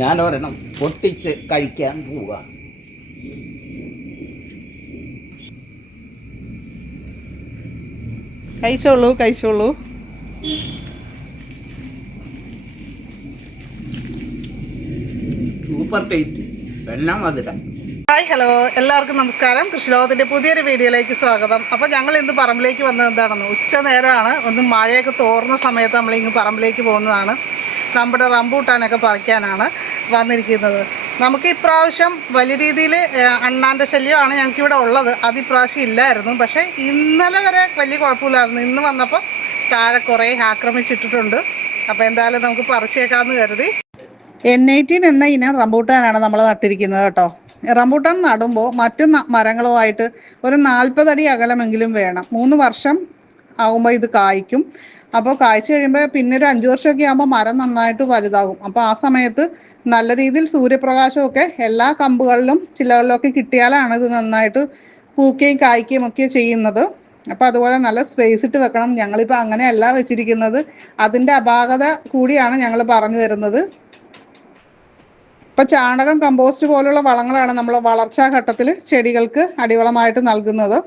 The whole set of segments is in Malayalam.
ഞാൻ ഒരെണ്ണം പൊട്ടിച്ച് കഴിക്കാൻ പോവുക കഴിച്ചോളൂ കഴിച്ചോളൂ. സൂപ്പർ ടേസ്റ്റ് എല്ലാം മധുരം. ഹായ് ഹലോ എല്ലാവർക്കും നമസ്കാരം. കൃഷിലോകത്തിന്റെ പുതിയൊരു വീഡിയോയിലേക്ക് സ്വാഗതം. അപ്പോൾ ഞങ്ങൾ ഇന്ന് പറമ്പിലേക്ക് വന്നത് എന്താണെന്ന് ഉച്ച നേരമാണ്. ഒന്ന് മഴയൊക്കെ തോർന്ന സമയത്ത് നമ്മളിങ്ങ് പറമ്പിലേക്ക് പോകുന്നതാണ്. നമ്മുടെ റംബൂട്ടാനൊക്കെ പറിക്കാനാണ്. വന്നിരിക്കുന്നത്. നമുക്ക് ഇപ്രാവശ്യം വലിയ രീതിയിൽ അണ്ണാന്റെ ശല്യമാണ് ഞങ്ങൾക്ക് ഇവിടെ ഉള്ളത്. അത് ഇപ്രാവശ്യം ഇല്ലായിരുന്നു. പക്ഷേ ഇന്നലെ വരെ വലിയ കുഴപ്പമില്ലായിരുന്നു. ഇന്ന് വന്നപ്പോൾ താഴെ കുറേ ആക്രമിച്ചിട്ടിട്ടുണ്ട്. അപ്പോൾ എന്തായാലും നമുക്ക് പറിച്ചേക്കാമെന്ന് കരുതി. എൻ എയ്റ്റീൻ എന്ന ഇനം റംബൂട്ടാനാണ് നമ്മൾ നട്ടിരിക്കുന്നത് കേട്ടോ. റംബൂട്ടാൻ നടുമ്പോൾ മറ്റു മരങ്ങളുമായിട്ട് ഒരു നാൽപ്പതടി അകലമെങ്കിലും വേണം. മൂന്ന് വർഷം ആകുമ്പോൾ ഇത് കായ്ക്കും. അപ്പോൾ കാഴ്ച കഴിയുമ്പോൾ പിന്നെ ഒരു അഞ്ച് വർഷമൊക്കെ ആകുമ്പോൾ മരം നന്നായിട്ട് വലുതാകും. അപ്പോൾ ആ സമയത്ത് നല്ല രീതിയിൽ സൂര്യപ്രകാശമൊക്കെ എല്ലാ കമ്പുകളിലും ചില്ലകളിലൊക്കെ കിട്ടിയാലാണ് ഇത് നന്നായിട്ട് പൂക്കുകയും കായ്ക്കുകയും ഒക്കെ ചെയ്യുന്നത്. അപ്പോൾ അതുപോലെ നല്ല സ്പേസ് ഇട്ട് വെക്കണം. ഞങ്ങളിപ്പോൾ അങ്ങനെയല്ല വെച്ചിരിക്കുന്നത്. അതിന്റെ അപാകത കൂടിയാണ് ഞങ്ങൾ പറഞ്ഞു തരുന്നത്. ഇപ്പം ചാണകം കമ്പോസ്റ്റ് പോലുള്ള വളങ്ങളാണ് നമ്മൾ വളർച്ചാ ഘട്ടത്തിൽ ചെടികൾക്ക് അടിവളമായിട്ട് നൽകുന്നത്.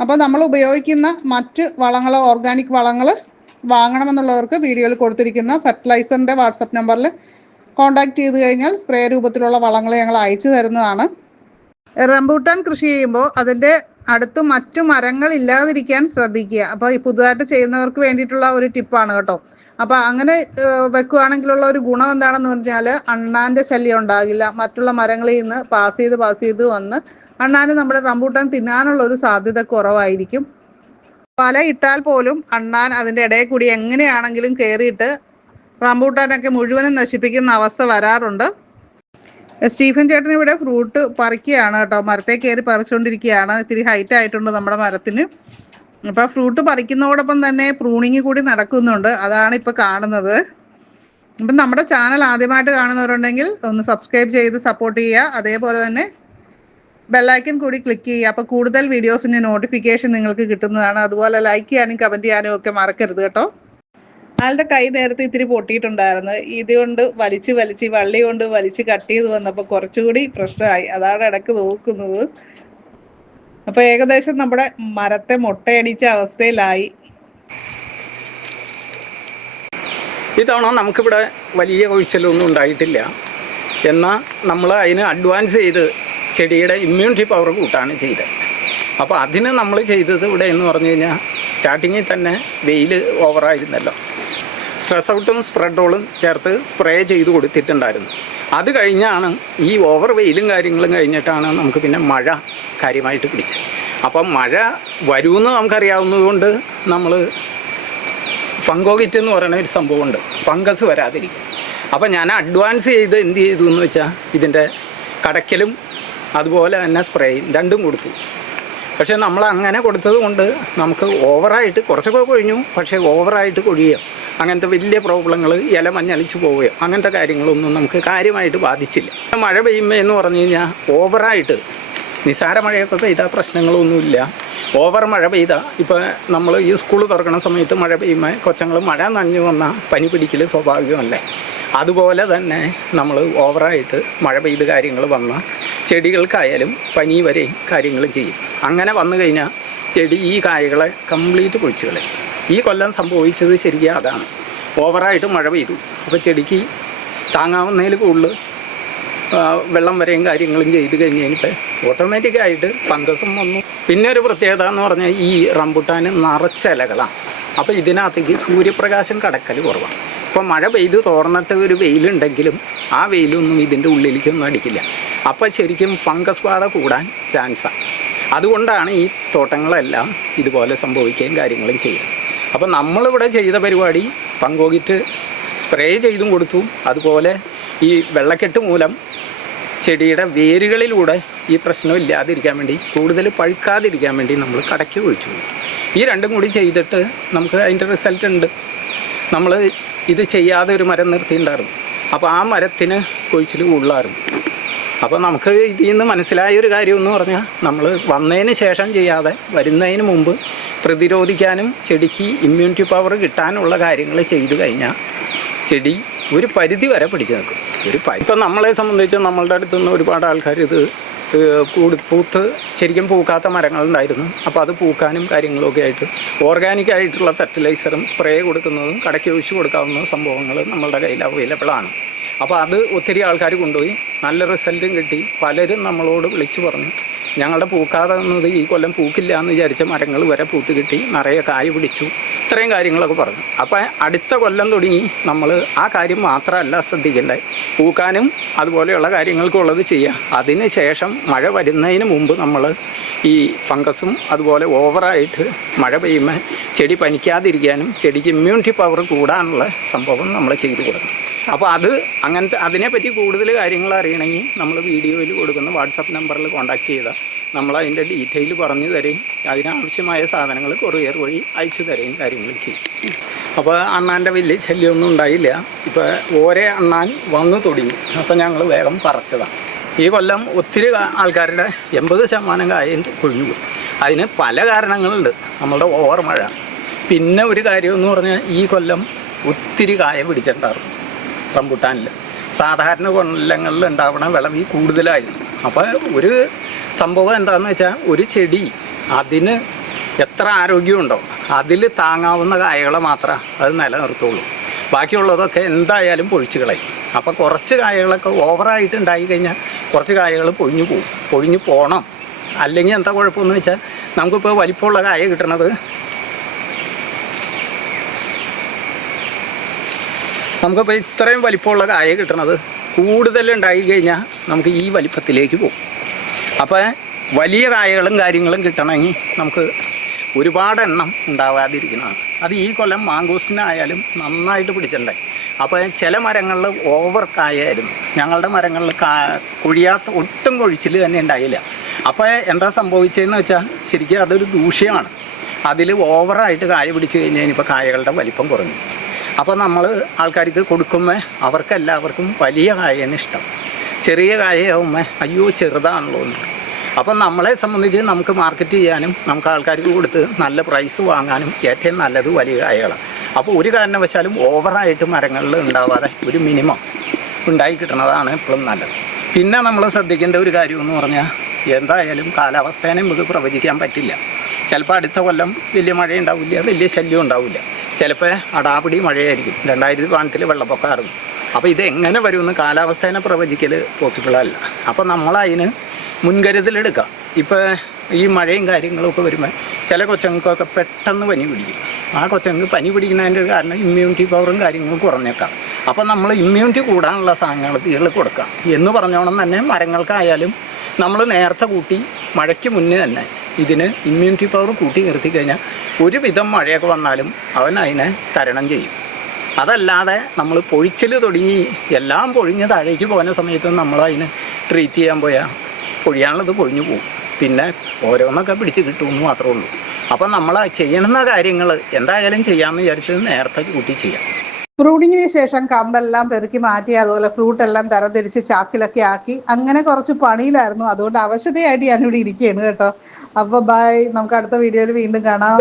അപ്പോൾ നമ്മൾ ഉപയോഗിക്കുന്ന മറ്റ് വളങ്ങൾ ഓർഗാനിക് വളങ്ങൾ വാങ്ങണമെന്നുള്ളവർക്ക് വീഡിയോയിൽ കൊടുത്തിരിക്കുന്ന ഫെർട്ടിലൈസറിന്റെ വാട്സപ്പ് നമ്പറിൽ കോൺടാക്ട് ചെയ്ത് കഴിഞ്ഞാൽ സ്പ്രേ രൂപത്തിലുള്ള വളങ്ങൾ ഞങ്ങൾ അയച്ചു തരുന്നതാണ്. റംബൂട്ടാൻ കൃഷി ചെയ്യുമ്പോൾ അതിന്റെ അടുത്ത് മറ്റു മരങ്ങൾ ഇല്ലാതിരിക്കാൻ ശ്രദ്ധിക്കുക. അപ്പോൾ ഈ പുതുതായിട്ട് ചെയ്യുന്നവർക്ക് വേണ്ടിയിട്ടുള്ള ഒരു ടിപ്പാണ് കേട്ടോ. അപ്പോൾ അങ്ങനെ വെക്കുകയാണെങ്കിലുള്ള ഒരു ഗുണം എന്താണെന്ന് പറഞ്ഞാൽ അണ്ണാന്റെ ശല്യം ഉണ്ടാകില്ല. മറ്റുള്ള മരങ്ങളിൽ നിന്ന് പാസ് ചെയ്ത് പാസ് ചെയ്ത് വന്ന് അണ്ണാന് നമ്മുടെ റംബൂട്ടാൻ തിന്നാനുള്ള ഒരു സാധ്യത കുറവായിരിക്കും. വല ഇട്ടാൽ പോലും അണ്ണാൻ അതിന്റെ ഇടയിൽ കൂടി എങ്ങനെയാണെങ്കിലും കയറിയിട്ട് റംബൂട്ടാനൊക്കെ മുഴുവനും നശിപ്പിക്കുന്ന അവസ്ഥ വരാറുണ്ട്. സ്റ്റീഫൻ ചേട്ടൻ ഇവിടെ ഫ്രൂട്ട് പറിക്കുകയാണ് കേട്ടോ. മരത്തെ കയറി പറിച്ചുകൊണ്ടിരിക്കുകയാണ്. ഇത്തിരി ഹൈറ്റ് ആയിട്ടുണ്ട് നമ്മുടെ മരത്തിന്. അപ്പോൾ ഫ്രൂട്ട് പറിക്കുന്നതോടൊപ്പം തന്നെ പ്രൂണിങ് കൂടി നടക്കുന്നുണ്ട്. അതാണ് ഇപ്പോൾ കാണുന്നത്. അപ്പം നമ്മുടെ ചാനൽ ആദ്യമായിട്ട് കാണുന്നവരുണ്ടെങ്കിൽ ഒന്ന് സബ്സ്ക്രൈബ് ചെയ്ത് സപ്പോർട്ട് ചെയ്യുക. അതേപോലെ തന്നെ ബെല്ലൈക്കൻ കൂടി ക്ലിക്ക് ചെയ്യുക. അപ്പോൾ കൂടുതൽ വീഡിയോസിന്റെ നോട്ടിഫിക്കേഷൻ നിങ്ങൾക്ക് കിട്ടുന്നതാണ്. അതുപോലെ ലൈക്ക് ചെയ്യാനും കമന്റ് ചെയ്യാനും ഒക്കെ മറക്കരുത് കേട്ടോ. ആളുടെ കൈ നേരത്തെ ഇത്തിരി പൊട്ടിയിട്ടുണ്ടായിരുന്നു. ഇതുകൊണ്ട് വലിച്ച് വലിച്ച് വള്ളി കൊണ്ട് വലിച്ച് കട്ട് ചെയ്ത് വന്നപ്പോൾ കുറച്ചുകൂടി പ്രശ്നമായി. അതാണ് ഇടയ്ക്ക് നോക്കുന്നത്. അപ്പോൾ ഏകദേശം നമ്മുടെ മരത്തെ മുട്ടയടിച്ച അവസ്ഥയിലായി. ഇത്തവണ നമുക്കിവിടെ വലിയ കൊഴിച്ചലൊന്നും ഉണ്ടായിട്ടില്ല. എന്നാൽ നമ്മൾ അതിന് അഡ്വാൻസ് ചെയ്ത് ചെടിയുടെ ഇമ്മ്യൂണിറ്റി പവർ കൂട്ടാണ് ചെയ്തത്. അപ്പോൾ അതിന് നമ്മൾ ചെയ്തത് ഇവിടെ എന്ന് പറഞ്ഞു കഴിഞ്ഞാൽ സ്റ്റാർട്ടിങ്ങിൽ തന്നെ വെയിൽ ഓവറായിരുന്നല്ലോ സ്ട്രെസ് ഔട്ടും സ്പ്രെഡോളും ചേർത്ത് സ്പ്രേ ചെയ്ത് കൊടുത്തിട്ടുണ്ടായിരുന്നു. അത് കഴിഞ്ഞാണ് ഈ ഓവർ വെയിലും കാര്യങ്ങളും കഴിഞ്ഞിട്ടാണ് നമുക്ക് പിന്നെ മഴ കാര്യമായിട്ട് പിടിച്ചത്. അപ്പം മഴ വരുമെന്ന് നമുക്കറിയാവുന്നതുകൊണ്ട് നമ്മൾ ഫംഗോഗിറ്റ് എന്ന് പറയുന്ന ഒരു സംഭവമുണ്ട്. ഫംഗസ് വരാതിരിക്കും അപ്പോൾ ഞാൻ അഡ്വാൻസ് ചെയ്ത് എന്ത് ചെയ്തു എന്ന് വെച്ചാൽ ഇതിന്റെ കടയ്ക്കലും അതുപോലെ തന്നെ സ്പ്രേയും രണ്ടും കൊടുത്തു. പക്ഷേ നമ്മൾ അങ്ങനെ കൊടുത്തത് കൊണ്ട് നമുക്ക് ഓവറായിട്ട് കുറച്ചൊക്കെ കൊഴിഞ്ഞു പക്ഷേ ഓവറായിട്ട് കൊഴിയുക അങ്ങനത്തെ വലിയ പ്രോബ്ലങ്ങൾ ഇല മഞ്ഞളിച്ച് പോവുകയോ അങ്ങനത്തെ കാര്യങ്ങളൊന്നും നമുക്ക് കാര്യമായിട്ട് ബാധിച്ചില്ല. മഴ പെയ്യുമ്പോൾ എന്ന് പറഞ്ഞു കഴിഞ്ഞാൽ ഓവറായിട്ട് നിസാര മഴയൊക്കെ പെയ്താൽ പ്രശ്നങ്ങളൊന്നുമില്ല. ഓവർ മഴ പെയ്താൽ ഇപ്പോൾ നമ്മൾ ഈ സ്കൂൾ തുറക്കുന്ന സമയത്ത് മഴ പെയ്യുമ്പോൾ കൊച്ചങ്ങൾ മഴ നനഞ്ഞു വന്നാൽ പനി പിടിക്കൽ സ്വാഭാവികമല്ലേ? അതുപോലെ തന്നെ നമ്മൾ ഓവറായിട്ട് മഴ പെയ്ത് കാര്യങ്ങൾ വന്നാൽ ചെടികൾക്കായാലും പനി വരെ കാര്യങ്ങൾ ചെയ്യും. അങ്ങനെ വന്നു കഴിഞ്ഞാൽ ചെടി ഈ കായകളെ കംപ്ലീറ്റ് പൊഴിച്ചു കളയും. ഈ കൊല്ലം സംഭവിച്ചത് ശരിക്കും അതാണ്. ഓവറായിട്ട് മഴ പെയ്തു. അപ്പോൾ ചെടിക്ക് താങ്ങാവുന്നതിൽ കൂടുതൽ വെള്ളം വരെയും കാര്യങ്ങളും ചെയ്ത് കഴിഞ്ഞ് കഴിഞ്ഞിട്ട് ഓട്ടോമാറ്റിക്കായിട്ട് ഫംഗസും വന്നു. പിന്നെ ഒരു പ്രത്യേകത എന്ന് പറഞ്ഞാൽ ഈ റംബുട്ടാന് നിറച്ച ഇലകളാണ്. അപ്പോൾ ഇതിനകത്തേക്ക് സൂര്യപ്രകാശം കടക്കൽ കുറവാണ്. അപ്പോൾ മഴ പെയ്ത് തോർന്നിട്ട് ഒരു വെയിലുണ്ടെങ്കിലും ആ വെയിലൊന്നും ഇതിന്റെ ഉള്ളിലേക്കൊന്നും അടിക്കില്ല. അപ്പോൾ ശരിക്കും ഫംഗസ് ബാധ കൂടാൻ ചാൻസാണ് അതുകൊണ്ടാണ് ഈ തോട്ടങ്ങളെല്ലാം ഇതുപോലെ സംഭവിക്കുകയും കാര്യങ്ങളും ചെയ്യുന്നത്. അപ്പോൾ നമ്മളിവിടെ ചെയ്ത പരിപാടി പങ്കോകിറ്റ് സ്പ്രേ ചെയ്തും കൊടുത്തു. അതുപോലെ ഈ വെള്ളക്കെട്ട് മൂലം ചെടിയുടെ വേരുകളിലൂടെ ഈ പ്രശ്നം ഇല്ലാതിരിക്കാൻ വേണ്ടി കൂടുതൽ പഴുക്കാതിരിക്കാൻ വേണ്ടി നമ്മൾ കടക്കി ഒഴിച്ചു. ഈ രണ്ടും കൂടി ചെയ്തിട്ട് നമുക്ക് അതിന്റെ റിസൾട്ട് ഉണ്ട്. നമ്മൾ ഇത് ചെയ്യാതെ ഒരു മരം നിർത്തിയിട്ടുണ്ടായിരുന്നു. അപ്പോൾ ആ മരത്തിന് കൊഴിച്ചിൽ കൂടുതലായിരുന്നു. അപ്പോൾ നമുക്ക് ഇതിൽ നിന്ന് മനസ്സിലായ ഒരു കാര്യം എന്ന് പറഞ്ഞാൽ നമ്മൾ വന്നതിന് ശേഷം ചെയ്യാതെ വരുന്നതിന് മുമ്പ് പ്രതിരോധിക്കാനും ചെടിക്ക് ഇമ്മ്യൂണിറ്റി പവർ കിട്ടാനുള്ള കാര്യങ്ങൾ ചെയ്തു കഴിഞ്ഞാൽ ചെടി ഒരു പരിധി വരെ പിടിച്ചു നിൽക്കും. ഒരു ഇപ്പം നമ്മളെ സംബന്ധിച്ച് നമ്മളുടെ അടുത്ത് നിന്ന് ഒരുപാട് ആൾക്കാർ ഇത് കൂടി പൂത്ത് ശരിക്കും പൂക്കാത്ത മരങ്ങളുണ്ടായിരുന്നു. അപ്പോൾ അത് പൂക്കാനും കാര്യങ്ങളൊക്കെ ആയിട്ട് ഓർഗാനിക് ആയിട്ടുള്ള ഫെർട്ടിലൈസറും സ്പ്രേ കൊടുക്കുന്നതും കടയ്ക്ക് ഒഴിച്ചു കൊടുക്കാവുന്ന സംഭവങ്ങൾ നമ്മളുടെ കയ്യിൽ അവൈലബിൾ ആണ്. അപ്പോൾ അത് ഒത്തിരി ആൾക്കാർ കൊണ്ടുപോയി. നല്ല റിസൾട്ടും കിട്ടി. പലരും നമ്മളോട് വിളിച്ചു പറഞ്ഞു. ഞങ്ങളുടെ പൂക്കാതെ വന്നത് ഈ കൊല്ലം പൂക്കില്ല എന്ന് വിചാരിച്ച മരങ്ങൾ വരെ പൂത്ത് കിട്ടി. നിറയെ കായ് പിടിച്ചു. ഇത്രയും കാര്യങ്ങളൊക്കെ പറഞ്ഞു. അപ്പം അടുത്ത കൊല്ലം തുടങ്ങി നമ്മൾ ആ കാര്യം മാത്രമല്ല ശ്രദ്ധിക്കേണ്ടത്. പൂക്കാനും അതുപോലെയുള്ള കാര്യങ്ങൾക്കുള്ളത് ചെയ്യുക. അതിന് ശേഷം മഴ വരുന്നതിന് മുമ്പ് നമ്മൾ ഈ ഫംഗസും അതുപോലെ ഓവറായിട്ട് മഴ പെയ്യുമ്പോൾ ചെടി പനിക്കാതിരിക്കാനും ചെടിക്ക് ഇമ്മ്യൂണിറ്റി പവർ കൂടാനുള്ള സംഭവം നമ്മൾ ചെയ്തു കൊടുക്കണം. അപ്പോൾ അത് അങ്ങനത്തെ അതിനെപ്പറ്റി കൂടുതൽ കാര്യങ്ങൾ അറിയണമെങ്കിൽ നമ്മൾ വീഡിയോയിൽ കൊടുക്കുന്ന വാട്സപ്പ് നമ്പറിൽ കോൺടാക്ട് ചെയ്താൽ നമ്മൾ അതിന്റെ ഡീറ്റെയിൽ പറഞ്ഞു തരും അതിനാവശ്യമായ സാധനങ്ങൾ കൊറിയർ വഴി അയച്ചു തരുകയും കാര്യങ്ങൾ ചെയ്യും. അപ്പോൾ അണ്ണാന്റെ വലിയ ശല്യമൊന്നും ഉണ്ടായില്ല. ഇപ്പോൾ ഓരേ അണ്ണാൻ വന്നു തുടങ്ങി. അപ്പോൾ ഞങ്ങൾ വേഗം പറിച്ചതാണ് ഈ കൊല്ലം ഒത്തിരി ആൾക്കാരുടെ എൺപത് ശതമാനം കായം കൊഴിഞ്ഞു അതിന് പല കാരണങ്ങളുണ്ട്. നമ്മളുടെ ഓവർ മഴ പിന്നെ ഒരു കാര്യമെന്ന് പറഞ്ഞാൽ ഈ കൊല്ലം ഒത്തിരി കായ പിടിച്ചിട്ടുണ്ടായിരുന്നു. റംബുട്ടാനിൽ സാധാരണ കൊല്ലങ്ങളിൽ ഉണ്ടാവണ വിളവ് ഈ കൂടുതലായിരുന്നു അപ്പോൾ ഒരു സംഭവം എന്താണെന്ന് വെച്ചാൽ ഒരു ചെടി അതിന് എത്ര ആരോഗ്യമുണ്ടോ അതിൽ താങ്ങാവുന്ന കായകളെ മാത്രമേ അത് നിലനിർത്തുള്ളൂ. ബാക്കിയുള്ളതൊക്കെ എന്തായാലും പൊഴിച്ചു കളയും. അപ്പോൾ കുറച്ച് കായകളൊക്കെ ഓവറായിട്ട് ഉണ്ടായി കഴിഞ്ഞാൽ കുറച്ച് കായകൾ പൊഴിഞ്ഞു പോകും. പൊഴിഞ്ഞു പോകണം അല്ലെങ്കിൽ എന്താ കുഴപ്പമെന്ന് വെച്ചാൽ നമുക്കിപ്പോൾ വലിപ്പമുള്ള കായ കിട്ടണത് നമുക്കിപ്പോൾ ഇത്രയും വലിപ്പമുള്ള കായ കിട്ടണത് കൂടുതൽ ഉണ്ടായി കഴിഞ്ഞാൽ നമുക്ക് ഈ വലിപ്പത്തിലേക്ക് പോകും അപ്പോൾ വലിയ കായകളും കാര്യങ്ങളും കിട്ടണമെങ്കിൽ നമുക്ക് ഒരുപാട് എണ്ണം ഉണ്ടാവാതിരിക്കുന്നതാണ്. അത് ഈ കൊല്ലം മാങ്കോസ്റ്റിനായാലും നന്നായിട്ട് പിടിച്ചിട്ടുണ്ടായി അപ്പോൾ ചില മരങ്ങളിൽ ഓവർ കായായിരുന്നു. ഞങ്ങളുടെ മരങ്ങളിൽ കാ കൊഴിയാത്ത ഒട്ടും കൊഴിച്ചിൽ തന്നെ ഉണ്ടായില്ല. അപ്പോൾ എന്താ സംഭവിച്ചതെന്ന് വെച്ചാൽ ശരിക്കും അതൊരു ദൂഷ്യമാണ്. അതിൽ ഓവറായിട്ട് കായ പിടിച്ച് കഴിഞ്ഞ് കഴിഞ്ഞപ്പോൾ കായകളുടെ വലിപ്പം കുറഞ്ഞു. അപ്പോൾ നമ്മൾ ആൾക്കാർക്ക് കൊടുക്കുമ്പോൾ അവർക്കെല്ലാവർക്കും വലിയ കായാണ് ഇഷ്ടം. ചെറിയ കായയാവുമ്പോൾ അയ്യോ ചെറുതാണല്ലോ എന്ന്. അപ്പം നമ്മളെ സംബന്ധിച്ച് നമുക്ക് മാർക്കറ്റ് ചെയ്യാനും നമുക്ക് ആൾക്കാർക്ക് കൊടുത്ത് നല്ല പ്രൈസ് വാങ്ങാനും ഏറ്റവും നല്ലത് വലിയ കായകളാണ് അപ്പോൾ ഒരു കാരണവശാലും ഓവറായിട്ട് മരങ്ങളിൽ ഉണ്ടാവാതെ ഒരു മിനിമം ഉണ്ടായി കിട്ടുന്നതാണ് എപ്പോഴും നല്ലത്. പിന്നെ നമ്മൾ ശ്രദ്ധിക്കേണ്ട ഒരു കാര്യം എന്ന് പറഞ്ഞാൽ എന്തായാലും കാലാവസ്ഥേനെ നമുക്ക് പ്രവചിക്കാൻ പറ്റില്ല. ചിലപ്പോൾ അടുത്ത കൊല്ലം വലിയ മഴ ഉണ്ടാവില്ല വലിയ ശല്യം ഉണ്ടാവില്ല. ചിലപ്പോൾ അടാപിടി മഴയായിരിക്കും. രണ്ടായിരത്തി പതിനെട്ടിൽ വെള്ളപ്പൊക്കമായിരുന്നു അപ്പോൾ ഇത് എങ്ങനെ വരുമെന്ന് കാലാവസ്ഥേനെ പ്രവചിക്കൽ പോസിബിൾ അല്ല. അപ്പോൾ നമ്മളതിന് മുൻകരുതലെടുക്കാം. ഇപ്പോൾ ഈ മഴയും കാര്യങ്ങളൊക്കെ വരുമ്പോൾ ചില കൊച്ചങ്ങൾക്കൊക്കെ പെട്ടെന്ന് പനി പിടിക്കും. ആ കൊച്ചങ്ങൾക്ക് പനി പിടിക്കുന്നതിന്റെ ഒരു കാരണം ഇമ്മ്യൂണിറ്റി പവറും കാര്യങ്ങളും കുറഞ്ഞേക്കാം. അപ്പോൾ നമ്മൾ ഇമ്മ്യൂണിറ്റി കൂടാനുള്ള സാധനങ്ങൾ തീരിൽ കൊടുക്കാം. എന്ന് പറഞ്ഞോണം തന്നെ മരങ്ങൾക്കായാലും നമ്മൾ നേരത്തെ കൂട്ടി മഴയ്ക്ക് മുന്നേ തന്നെ ഇതിന് ഇമ്മ്യൂണിറ്റി പവർ കൂട്ടി നിർത്തി കഴിഞ്ഞാൽ ഒരുവിധം മഴയൊക്കെ വന്നാലും അവൻ അതിനെ തരണം ചെയ്യും. അതല്ലാതെ നമ്മൾ പൊഴിച്ചിൽ തുടങ്ങി എല്ലാം പൊഴിഞ്ഞ് താഴേക്ക് പോകുന്ന സമയത്ത് നമ്മൾ അതിനെ ട്രീറ്റ് ചെയ്യാൻ പോയാൽ പൊഴിയാനുള്ളത് പൊഴിഞ്ഞു പോകും പിന്നെ ഓരോന്നൊക്കെ പിടിച്ച് കിട്ടുമെന്ന് മാത്രമേ ഉള്ളൂ. അപ്പം നമ്മൾ ചെയ്യണമെന്ന കാര്യങ്ങൾ എന്തായാലും ചെയ്യാമെന്ന് വിചാരിച്ചത് നേരത്തെ കൂട്ടി ചെയ്യാം. പ്രൂണിങ്ങിന് ശേഷം കമ്പെല്ലാം പെറുക്കി മാറ്റി അതുപോലെ ഫ്രൂട്ട് എല്ലാം തരംതിരിച്ച് ചാക്കിലൊക്കെ ആക്കി അങ്ങനെ കുറച്ച് പണിയിലായിരുന്നു. അതുകൊണ്ട് അവശതയായിട്ട് ഞാനിവിടെ ഇരിക്കുകയാണ് കേട്ടോ. അപ്പോൾ ബൈ നമുക്ക് അടുത്ത വീഡിയോയിൽ വീണ്ടും കാണാം.